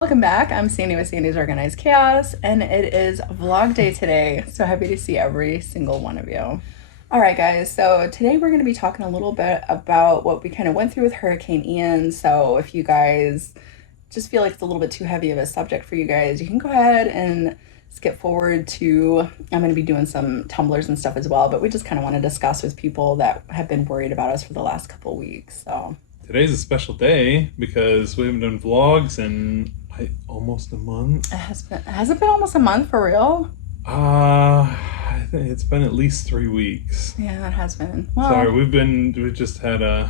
Welcome back. I'm Sandy with Sandy's Organized Chaos, and it is vlog day today. So happy to see every single one of you. All right, guys. So today we're going to be talking a little bit about what we kind of went through with Hurricane Ian. So if you guys just feel like it's a little bit too heavy of a subject for you guys, you can go ahead and skip forward to, I'm going to be doing some tumblers and stuff as well, but we just kind of want to discuss with people that have been worried about us for the last couple of weeks. So today's a special day because we haven't done vlogs in almost a month. Has it been almost a month for real? I think it's been at least 3 weeks. Yeah, it has been. Well, sorry, we just had a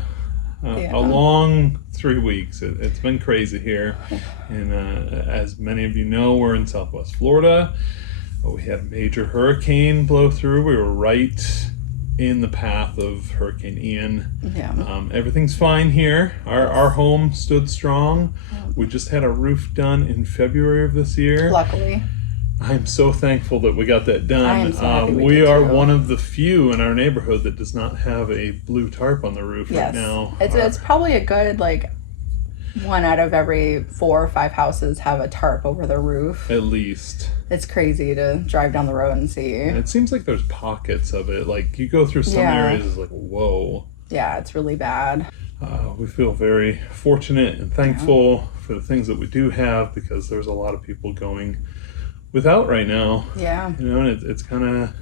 long 3 weeks. It's been crazy here, and as many of you know, we're in Southwest Florida. We had a major hurricane blow through. We were right in the path of Hurricane Ian. Yeah. Everything's fine here. Our home stood strong. We just had our roof done in February of this year. Luckily. I'm so thankful that we got that done. I am so happy we are one of the few in our neighborhood that does not have a blue tarp on the roof right now. It's probably a good, like, 1 out of every 4 or 5 houses have a tarp over their roof. At least. It's crazy to drive down the road and see. It seems like there's pockets of it. Like, you go through some areas, it's like, whoa. Yeah, it's really bad. We feel very fortunate and thankful for the things that we do have, because there's a lot of people going without right now. Yeah. You know, and it's kind of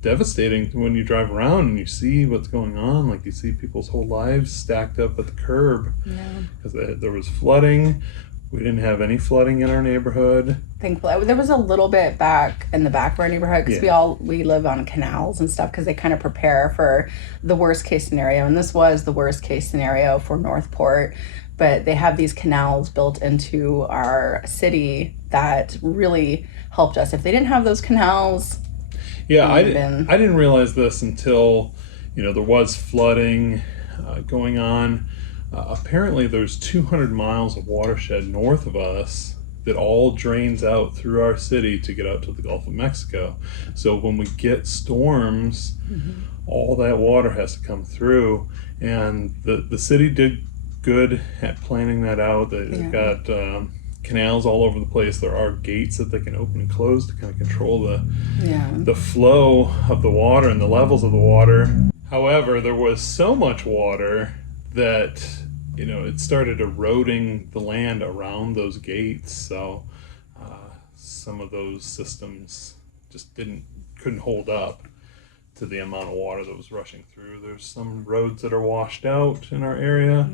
devastating when you drive around and you see what's going on. Like, you see people's whole lives stacked up at the curb because there was flooding. We didn't have any flooding in our neighborhood. Thankfully, there was a little bit back in the back of our neighborhood because we live on canals and stuff, because they kind of prepare for the worst case scenario, and this was the worst case scenario for Northport. But they have these canals built into our city that really helped us. If they didn't have those canals, I didn't realize this until there was flooding going on. Apparently there's 200 miles of watershed north of us that all drains out through our city to get out to the Gulf of Mexico. So when we get storms, all that water has to come through, and the city did good at planning that out. They've got canals all over the place. There are gates that they can open and close to kind of control the flow of the water and the levels of the water. However, there was so much water that it started eroding the land around those gates. So some of those systems just couldn't hold up to the amount of water that was rushing through. There's some roads that are washed out in our area,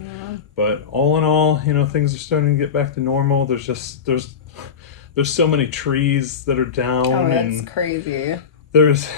but all in all, things are starting to get back to normal. There's so many trees that are down. Oh, that's crazy. There's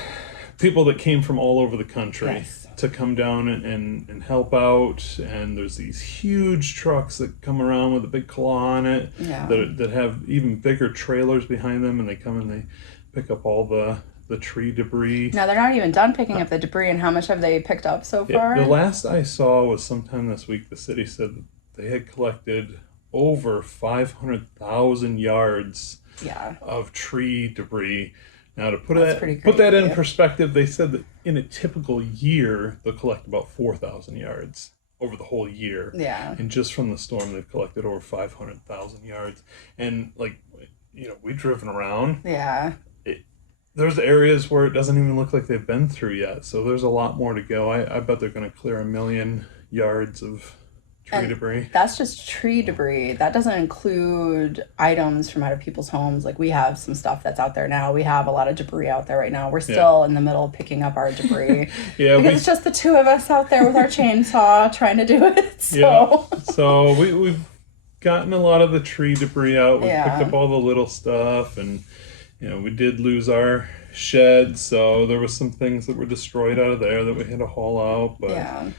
people that came from all over the country to come down and help out, and there's these huge trucks that come around with a big claw on it that have even bigger trailers behind them, and they come and they pick up all the tree debris. No, they're not even done picking up the debris. And how much have they picked up so far? The last I saw was sometime this week. The city said that they had collected over 500,000 yards of tree debris. Now, to put that in perspective, they said that in a typical year, they'll collect about 4,000 yards over the whole year. Yeah. And just from the storm, they've collected over 500,000 yards. And, we've driven around. Yeah. There's areas where it doesn't even look like they've been through yet. So there's a lot more to go. I bet they're going to clear 1 million yards of tree debris. That's just tree debris. That doesn't include items from out of people's homes. Like, we have some stuff that's out there now. We have a lot of debris out there right now. We're still in the middle of picking up our debris. Because it's just the two of us out there with our chainsaw trying to do it. So we've gotten a lot of the tree debris out. We picked up all the little stuff, and we did lose our shed, so there was some things that were destroyed out of there that we had to haul out. But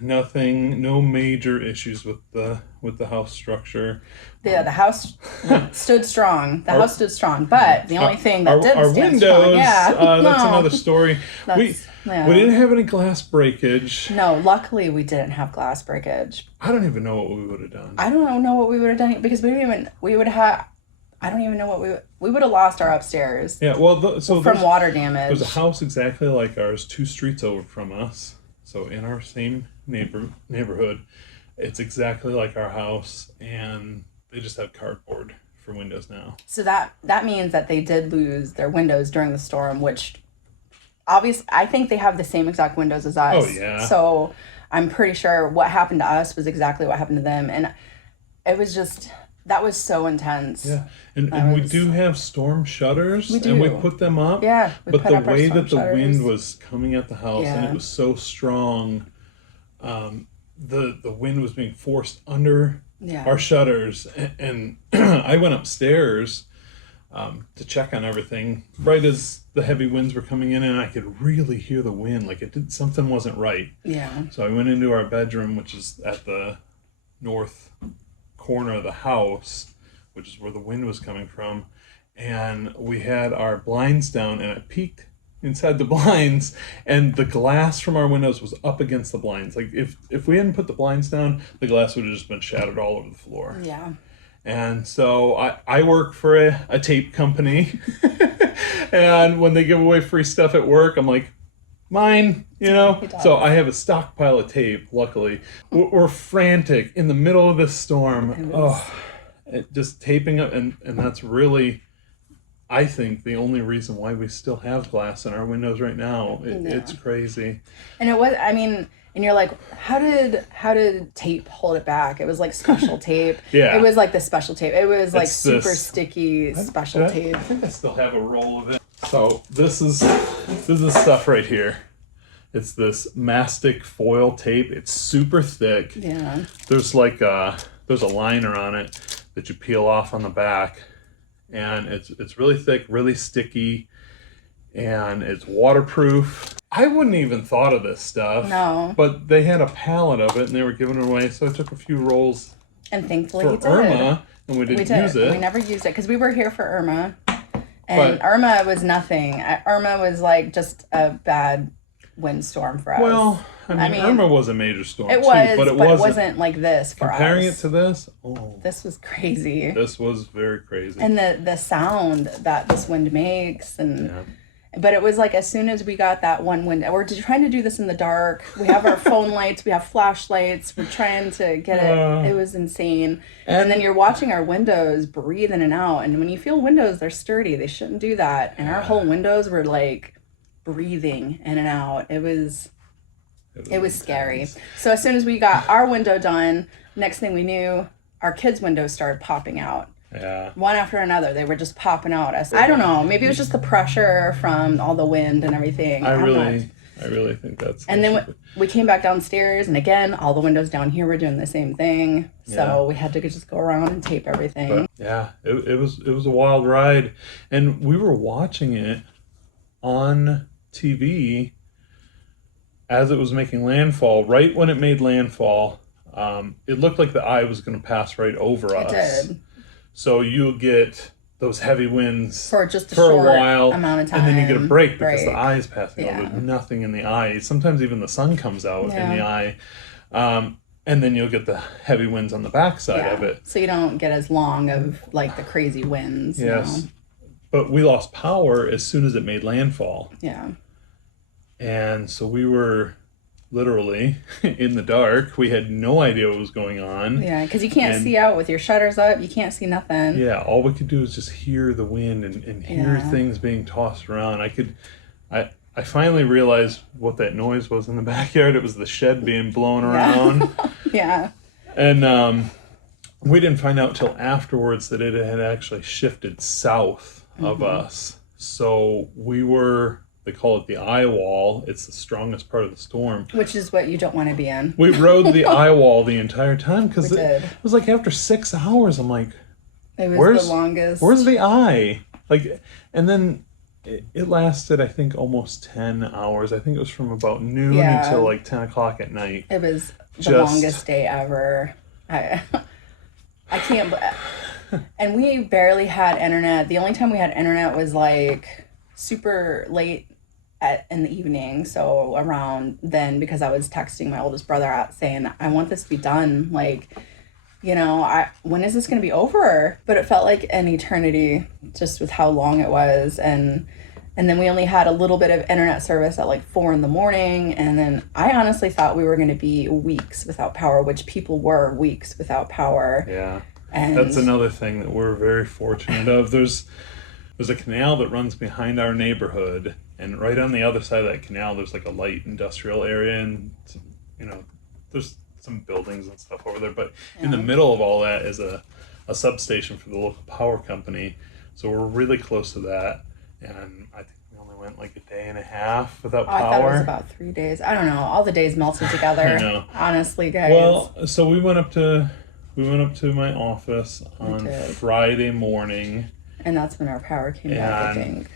no major issues with the house structure. Yeah, the house stood strong. The house stood strong, but the only thing that didn't stand windows, strong, that's another story. We didn't have any glass breakage. No, luckily we didn't have glass breakage. I don't even know what we would have done. I don't know what we would have done, because I don't even know what we would have lost our upstairs. Yeah, well, from water damage. There's a house exactly like ours 2 streets over from us. So in our same neighborhood, It's exactly like our house, and they just have cardboard for windows now. So that means that they did lose their windows during the storm, which obviously I think they have the same exact windows as us. Oh, yeah. So I'm pretty sure what happened to us was exactly what happened to them. And it was just, that was so intense. Yeah. And we do have storm shutters. We do. And we put them up. Yeah. But the way that the wind was coming at the house, and Yeah. it was so strong, the wind was being forced under our shutters. And I went upstairs to check on everything right as the heavy winds were coming in, and I could really hear the wind. Like something wasn't right. Yeah. So I went into our bedroom, which is at the north corner of the house, which is where the wind was coming from, and we had our blinds down, and I peeked inside the blinds, and the glass from our windows was up against the blinds. Like if we hadn't put the blinds down, the glass would have just been shattered all over the floor. Yeah. And so I work for a tape company, and when they give away free stuff at work, I'm like, mine, you know? So I have a stockpile of tape, luckily. We're frantic in the middle of this storm. Just taping up, and that's really, I think, the only reason why we still have glass in our windows right now. It's crazy. And it was, I mean, and you're like, how did tape hold it back? It was like special tape. Yeah. It was like the special tape. It was like It's super this- sticky special tape. I think I still have a roll of it. So this is stuff right here. It's this mastic foil tape. It's super thick. Yeah. There's there's a liner on it that you peel off on the back, and it's really thick, really sticky, and it's waterproof. I wouldn't even thought of this stuff. No. But they had a pallet of it, and they were giving it away, so I took a few rolls And thankfully for he did. Irma, and we didn't use it. We never used it because we were here for Irma. And Irma was nothing. Irma was like just a bad windstorm for us. Well, I mean Irma was a major storm it too, was, but it wasn't like this for comparing us. it to this. This was crazy. This was very crazy. And the sound that this wind makes, and but it was like as soon as we got that one wind, we're trying to do this in the dark. We have our phone lights, we have flashlights. We're trying to get it. It was insane. And then you're watching our windows breathe in and out. And when you feel windows, they're sturdy. They shouldn't do that. And our whole windows were like breathing in and out. It was scary. So as soon as we got our window done, next thing we knew, our kids' windows started popping out. Yeah. One after another, they were just popping out. I don't know. Maybe it was just the pressure from all the wind and everything. I really think that's. And then we came back downstairs, and again, all the windows down here were doing the same thing. So we had to just go around and tape everything. But, it was a wild ride, and we were watching it on TV as it was making landfall. Right when it made landfall, it looked like the eye was going to pass right over us. It did. So you'll get those heavy winds For just a for short a while, amount of time. and then you get a break because the eye is passing over. Yeah. There's nothing in the eye. Sometimes even the sun comes out in the eye. And then you'll get the heavy winds on the backside of it. So you don't get as long of like the crazy winds. Yes. You know? But we lost power as soon as it made landfall. Yeah. And so we were literally in the dark. We had no idea what was going on. Yeah, because you can't see out with your shutters up. You can't see nothing. Yeah, all we could do is just hear the wind and hear things being tossed around. I finally realized what that noise was in the backyard. It was the shed being blown around. Yeah. And we didn't find out till afterwards that it had actually shifted south of us. So we were, they call it the eye wall. It's the strongest part of the storm. Which is what you don't want to be in. We rode the eye wall the entire time because it did. was like after 6 hours, I'm like, It was the longest. where's the eye? Like, and then it lasted, I think, almost 10 hours. I think it was from about noon until like 10 o'clock at night. It was the longest day ever. I can't. And we barely had internet. The only time we had internet was like super late in the evening. So around then, because I was texting my oldest brother out saying, I want this to be done. Like, you know, when is this going to be over? But it felt like an eternity just with how long it was. And And then we only had a little bit of internet service at like 4 in the morning. And then I honestly thought we were going to be weeks without power, which people were weeks without power. Yeah. And that's another thing that we're very fortunate of. There's a canal that runs behind our neighborhood, and right on the other side of that canal, there's like a light industrial area, and there's some buildings and stuff over there. But in the middle of all that is a substation for the local power company. So we're really close to that. And I think we only went like a day and a half without power. I thought it was about 3 days. I don't know. All the days melted together. I know. Honestly, guys. Well, so we went up to my office on Friday morning. And that's when our power came back, I think.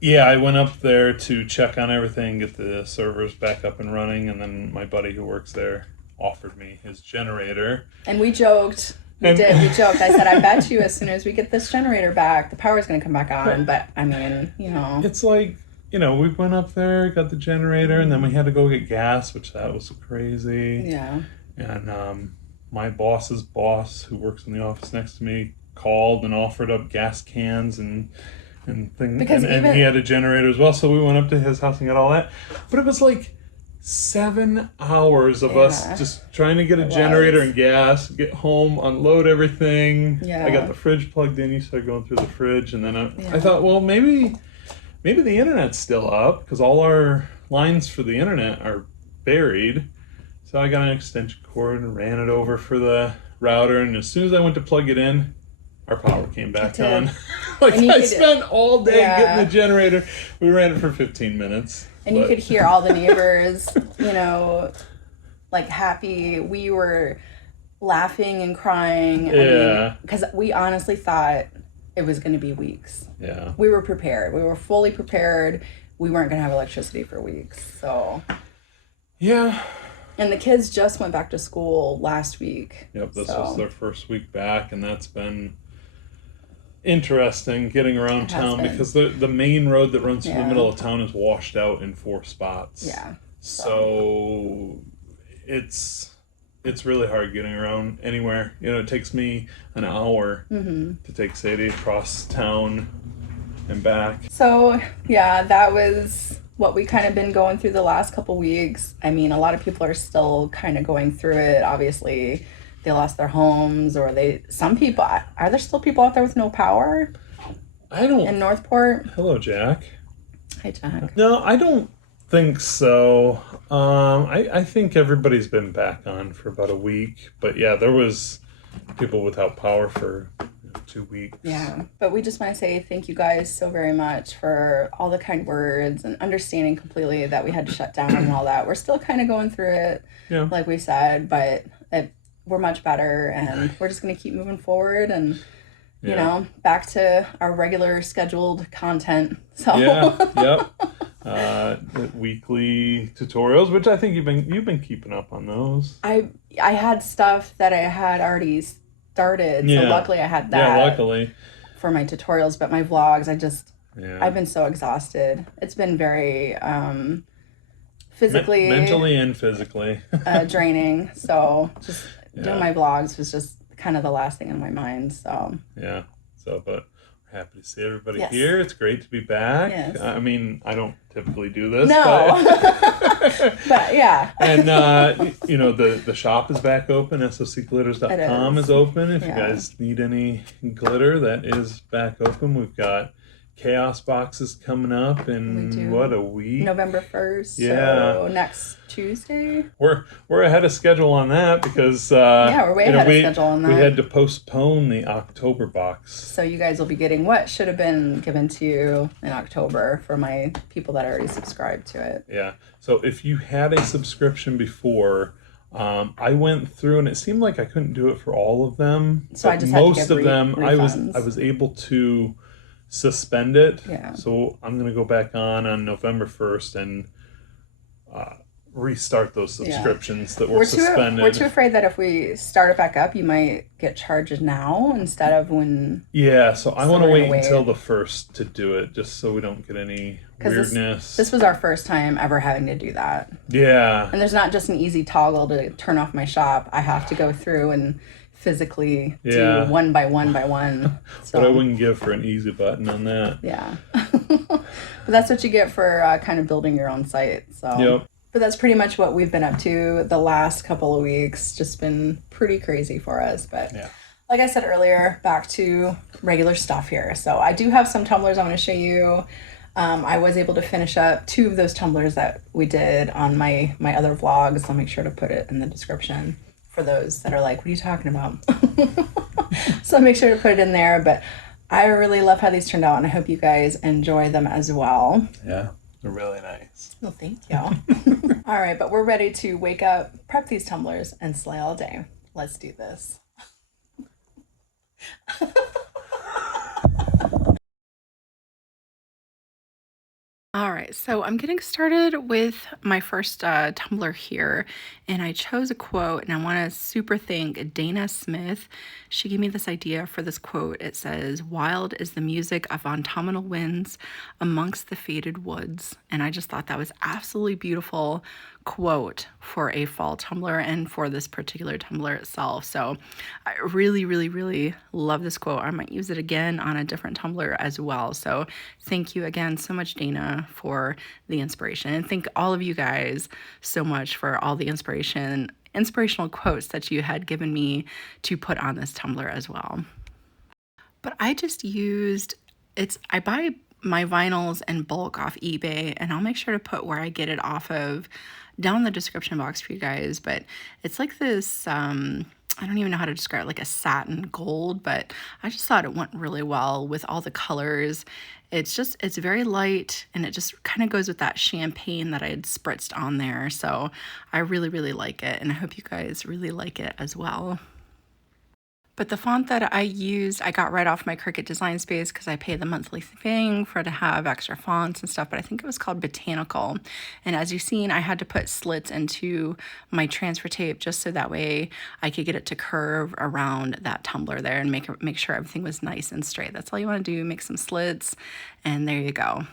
Yeah, I went up there to check on everything, get the servers back up and running, and then my buddy who works there offered me his generator. And we joked. We joked. I said, I bet you as soon as we get this generator back, the power's going to come back on. But, I mean, It's like, we went up there, got the generator, and then we had to go get gas, which that was crazy. Yeah. And my boss's boss, who works in the office next to me, called and offered up gas cans and things. And he had a generator as well. So we went up to his house and got all that. But it was like 7 hours of us just trying to get a generator and gas, get home, unload everything. Yeah. I got the fridge plugged in. You started going through the fridge. And then I thought, well, maybe the internet's still up because all our lines for the internet are buried. So I got an extension cord and ran it over for the router. And as soon as I went to plug it in, our power came back on. I spent all day getting the generator. We ran it for 15 minutes. And you could hear all the neighbors, like happy. We were laughing and crying. Yeah. Because we honestly thought it was going to be weeks. Yeah. We were prepared. We were fully prepared. We weren't going to have electricity for weeks. So. Yeah. And the kids just went back to school last week. Yep, this was their first week back, and that's been interesting getting around town because the main road that runs through the middle of town is washed out in 4 spots. Yeah. So it's really hard getting around anywhere. It takes me an hour to take Sadie across town and back. So, yeah, that was what we kind of been going through the last couple weeks. I mean, a lot of people are still kind of going through it. Obviously, they lost their homes, or some people, are there still people out there with no power? In Northport? Hello, Jack. Hi, Jack. No, I don't think so. I think everybody's been back on for about a week, but yeah, there was people without power for 2 weeks. Yeah, but we just want to say thank you guys so very much for all the kind words and understanding completely that we had to shut down and all that. We're still kind of going through it, like we said, but we're much better, and we're just going to keep moving forward and, back to our regular scheduled content. So. Yeah, yep. Weekly tutorials, which I think you've been keeping up on those. I had stuff that I had already started, so luckily I had that. Yeah, luckily. For my tutorials, but my vlogs, I've been so exhausted. It's been very physically, mentally and physically draining. So just doing my vlogs was just kind of the last thing in my mind. So but we're happy to see everybody here. It's great to be back. Yes. I mean, I don't typically do this. No. But yeah. And the shop is back open. SOCglitters.com is open. If you guys need any glitter, that is back open. We've got chaos boxes coming up in a week? November 1st. Yeah. So next Tuesday. We're ahead of schedule on that because we're way ahead of schedule on that. We had to postpone the October box. So you guys will be getting what should have been given to you in October for my people that already subscribed to it. Yeah. So if you had a subscription before, I went through and it seemed like I couldn't do it for all of them. So I just had to give most of them refunds. I was able to suspend it. Yeah. So I'm going to go back on November 1st and restart those subscriptions that were suspended. We're too afraid that if we start it back up, you might get charged now instead of when... Yeah, so I want to wait until the 1st to do it, just so we don't get any weirdness. This was our first time ever having to do that. Yeah. And there's not just an easy toggle to turn off my shop. I have to go through and physically Yeah. do one by one by one. So, What I wouldn't give for an easy button on that. yeah. But that's what you get for kind of building your own site. So, Yep. but that's pretty much what we've been up to the last couple of weeks. Just been pretty crazy for us. But Yeah. like I said earlier, back to regular stuff here. So I do have some tumblers I'm going to show you. I was able to finish up 2 of those tumblers that we did on my other vlogs. I'll make sure to put it in the description for those that are like, what are you talking about? So I'll make sure to put it in there. But I really love how these turned out, and I hope you guys enjoy them as well. Yeah, they're really nice. Well, thank you. All right, but we're ready to wake up, prep these tumblers, and slay all day. Let's do this. All right, so I'm getting started with my first tumbler here, and I chose a quote, and I want to super thank Dana Smith. She gave me this idea for this quote. It says, "Wild is the music of autumnal winds amongst the faded woods," and I just thought that was absolutely beautiful quote for a fall tumbler and for this particular tumbler itself. So I really, really, really love this quote. I might use it again on a different tumbler as well. So thank you again so much, Dana, for the inspiration. And thank all of you guys so much for all the inspirational quotes that you had given me to put on this tumbler as well. But I just used, I buy my vinyls in bulk off eBay, and I'll make sure to put where I get it off of down in the description box for you guys. But it's like this, I don't even know how to describe it, like a satin gold, but I just thought it went really well with all the colors. It's very light, and it just kind of goes with that champagne that I had spritzed on there. So I really, really like it, and I hope you guys really like it as well. But the font that I used, I got right off my Cricut Design Space because I pay the monthly thing to have extra fonts and stuff, but I think it was called Botanical. And as you've seen, I had to put slits into my transfer tape just so that way I could get it to curve around that tumbler there and make sure everything was nice and straight. That's all you want to do, make some slits, and there you go.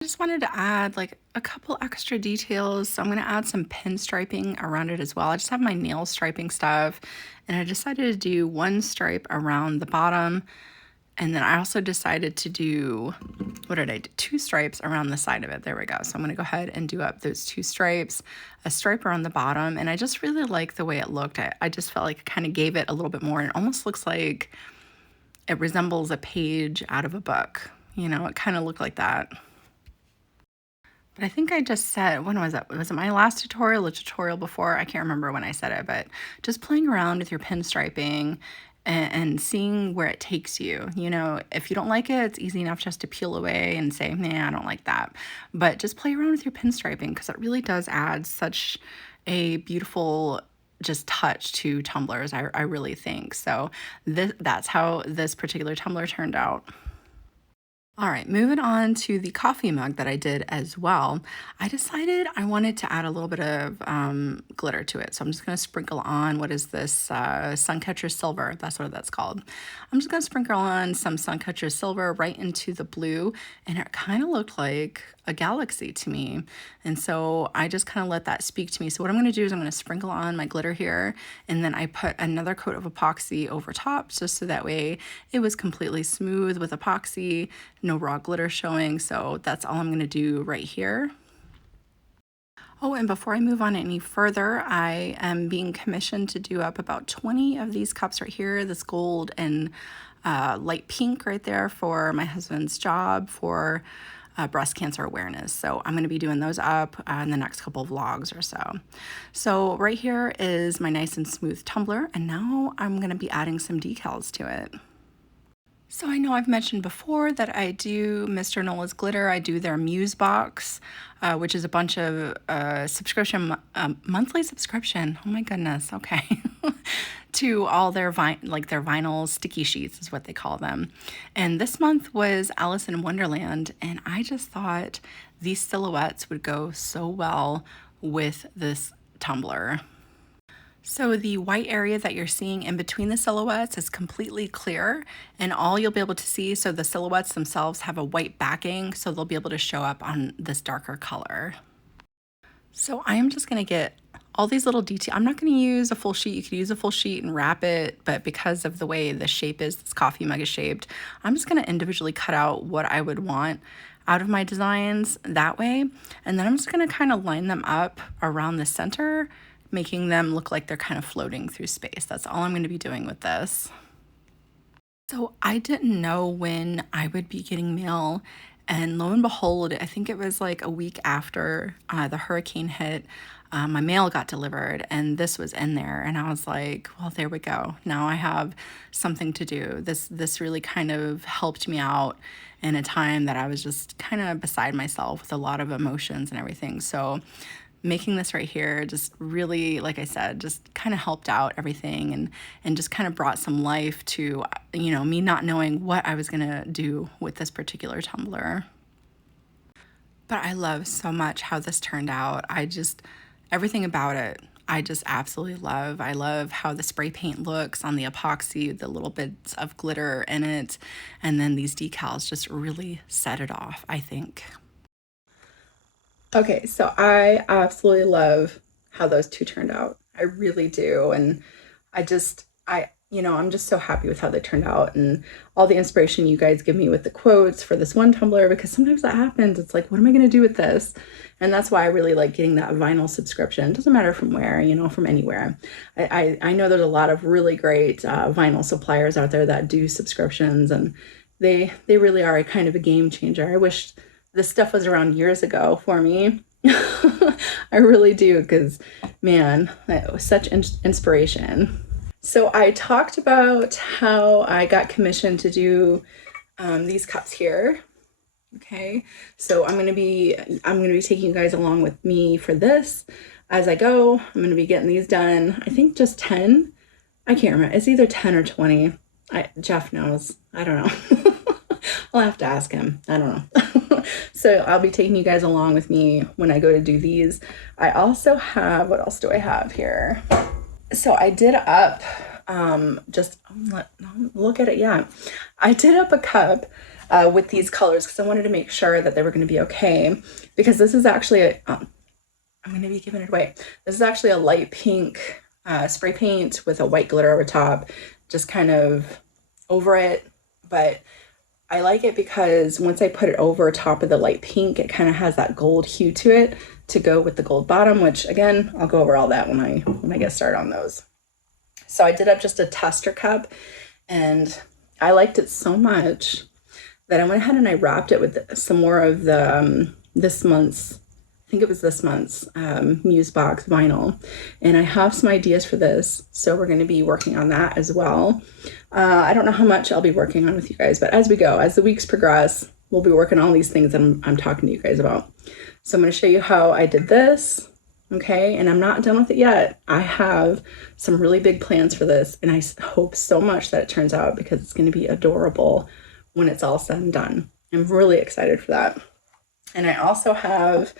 I just wanted to add like a couple extra details. So I'm going to add some pin striping around it as well. I just have my nail striping stuff, and I decided to do one stripe around the bottom. And then I also decided to do, what did I do? 2 stripes around the side of it. There we go. So I'm going to go ahead and do up those 2 stripes, a stripe around the bottom. And I just really like the way it looked. I just felt like it kind of gave it a little bit more. It almost looks like it resembles a page out of a book. You know, it kind of looked like that. But I think I just said, when was it? Was it my last tutorial, the tutorial before? I can't remember when I said it, but just playing around with your pin striping and seeing where it takes you. You know, if you don't like it, it's easy enough just to peel away and say, nah, I don't like that. But just play around with your pin striping because it really does add such a beautiful just touch to tumblers, I really think. So that's how this particular tumbler turned out. All right, moving on to the coffee mug that I did as well. I decided I wanted to add a little bit of glitter to it. So I'm just going to sprinkle on, what is this, Suncatcher Silver. That's what that's called. I'm just going to sprinkle on some Suncatcher Silver right into the blue, and it kind of looked like a galaxy to me. And so I just kind of let that speak to me. So what I'm going to do is I'm going to sprinkle on my glitter here, and then I put another coat of epoxy over top just so that way it was completely smooth with epoxy, no raw glitter showing. So that's all I'm going to do right here. Oh, and before I move on any further, I am being commissioned to do up about 20 of these cups right here, this gold and light pink right there for my husband's job for breast cancer awareness. So I'm going to be doing those up in the next couple of vlogs or so. So right here is my nice and smooth tumbler, and now I'm going to be adding some decals to it. So I know I've mentioned before that I do Mr. Nola's Glitter. I do their Muse box, which is a bunch of monthly subscription. Oh my goodness. Okay. To all their vinyl sticky sheets is what they call them. And this month was Alice in Wonderland, and I just thought these silhouettes would go so well with this tumbler. So the white area that you're seeing in between the silhouettes is completely clear, and all you'll be able to see, so the silhouettes themselves have a white backing, so they'll be able to show up on this darker color. So I am just going to get all these little details. I'm not going to use a full sheet. You could use a full sheet and wrap it, but because of the way the shape is, this coffee mug is shaped, I'm just going to individually cut out what I would want out of my designs that way. And then I'm just going to kind of line them up around the center, making them look like they're kind of floating through space. That's all I'm going to be doing with this. So I didn't know when I would be getting mail, and lo and behold, I think it was like a week after the hurricane hit, my mail got delivered and this was in there, and I was like, well, there we go. Now I have something to do. This really kind of helped me out in a time that I was just kind of beside myself with a lot of emotions and everything. So making this right here just really, like I said, just kind of helped out everything, and just kind of brought some life to, me not knowing what I was gonna do with this particular tumbler. But I love so much how this turned out. Everything about it, I just absolutely love. I love how the spray paint looks on the epoxy, the little bits of glitter in it, and then these decals just really set it off, I think. Okay, so I absolutely love how those two turned out. I really do. And I'm just so happy with how they turned out, and all the inspiration you guys give me with the quotes for this one tumbler, because sometimes that happens. It's like, what am I going to do with this? And that's why I really like getting that vinyl subscription. It doesn't matter from where, from anywhere. I know there's a lot of really great vinyl suppliers out there that do subscriptions, and they really are a kind of a game changer. I wish this stuff was around years ago for me. I really do, because man, it was such inspiration. So I talked about how I got commissioned to do these cups here. Okay, so I'm gonna be taking you guys along with me for this as I go. I'm gonna be getting these done. I think just 10. I can't remember. It's either 10 or 20. Jeff knows. I don't know. I'll have to ask him. I don't know. So I'll be taking you guys along with me when I go to do these. I also have, what else do I have here? So I did up, look at it. Yeah. I did up a cup with these colors because I wanted to make sure that they were going to be okay, because this is actually I'm going to be giving it away. This is actually a light pink spray paint with a white glitter over top, just kind of over it. But I like it because once I put it over top of the light pink, it kind of has that gold hue to it to go with the gold bottom, which again, I'll go over all that when I get started on those. So I did up just a tester cup, and I liked it so much that I went ahead and I wrapped it with some more of the this month's Muse Box vinyl, and I have some ideas for this, so we're going to be working on that as well. I don't know how much I'll be working on with you guys, but as we go, as the weeks progress, we'll be working on all these things that I'm talking to you guys about. So I'm going to show you how I did this, okay? And I'm not done with it yet. I have some really big plans for this, and I hope so much that it turns out, because it's going to be adorable when it's all said and done. I'm really excited for that. And I also have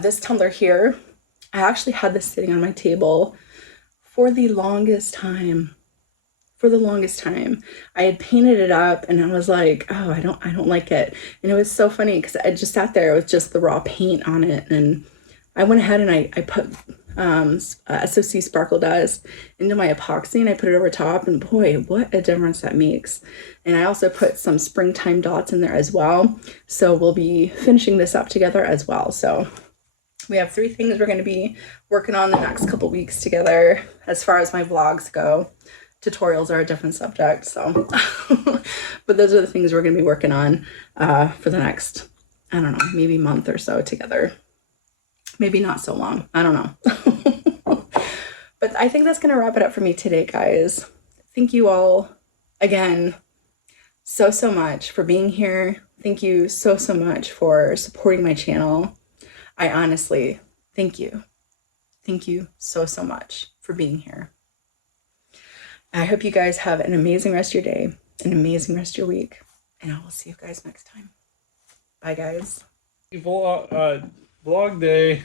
this tumbler here. I actually had this sitting on my table for the longest time. I had painted it up, and I was like, oh, I don't like it. And it was so funny because I just sat there with just the raw paint on it, and I went ahead and I put SOC Sparkle Dust into my epoxy, and I put it over top, and boy, what a difference that makes. And I also put some springtime dots in there as well. So we'll be finishing this up together as well. So we have 3 things we're going to be working on the next couple weeks together. As far as my vlogs go, tutorials are a different subject. So, but those are the things we're going to be working on for the next, I don't know, maybe month or so together. Maybe not so long. I don't know. But I think that's going to wrap it up for me today, guys. Thank you all again so much for being here. Thank you so much for supporting my channel. I honestly thank you. Thank you so much for being here. I hope you guys have an amazing rest of your day, an amazing rest of your week, and I will see you guys next time. Bye, guys. Vlog day.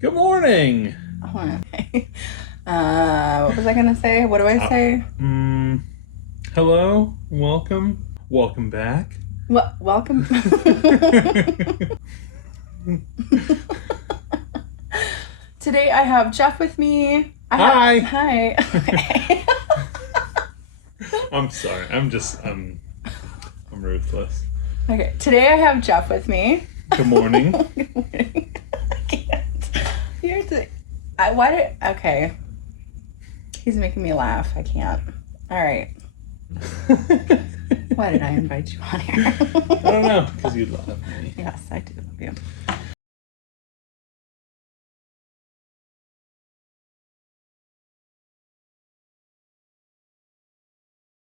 Good morning. Hold on. Okay. What was I gonna say? What do I say? Hello. Welcome back. Welcome. Today I have Jeff with me. Hi. Hi. Okay. I'm sorry. I'm ruthless. Okay. Today I have Jeff with me. Good morning. Good morning. I can't. Okay. He's making me laugh. I can't. All right. Why did I invite you on here? I don't know, because you love me. Yes, I do love you.